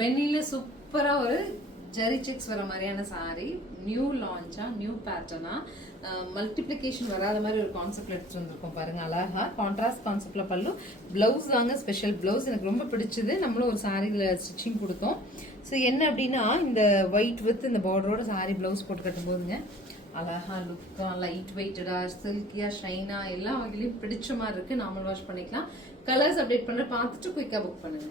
பென்னில சூப்பரா ஒரு ஜெரி செக்ஸ் வர மாதிரியான சாரி, நியூ லான்ச்சா, நியூ பேட்டர்னா, மல்டிப்ளிகேஷன் வராத மாதிரி ஒரு கான்செப்ட்ல எடுத்துட்டு வந்திருக்கோம் பாருங்க. அழகா கான்ட்ராஸ்ட் கான்செப்ட்ல பல்லு. பிளவுஸ் தாங்க ஸ்பெஷல் பிளவுஸ், எனக்கு ரொம்ப பிடிச்சது. நம்மளும் ஒரு சாரியில ஸ்டிச்சிங் கொடுத்தோம். ஸோ என்ன அப்படின்னா, இந்த ஒயிட் வித் இந்த பார்டரோட சாரி பிளவுஸ் போட்டு கட்டும் போதுங்க அழகா லுக்கா, லைட் வெயிட்டடா, சில்கியா, ஷைனா, எல்லா வகையிலையும் பிடிச்ச மாதிரி இருக்கு. நார்மல் வாஷ் பண்ணிக்கலாம். கலர்ஸ் அப்டேட் பண்ண பார்த்துட்டு குயிக்கா புக் பண்ணுங்க.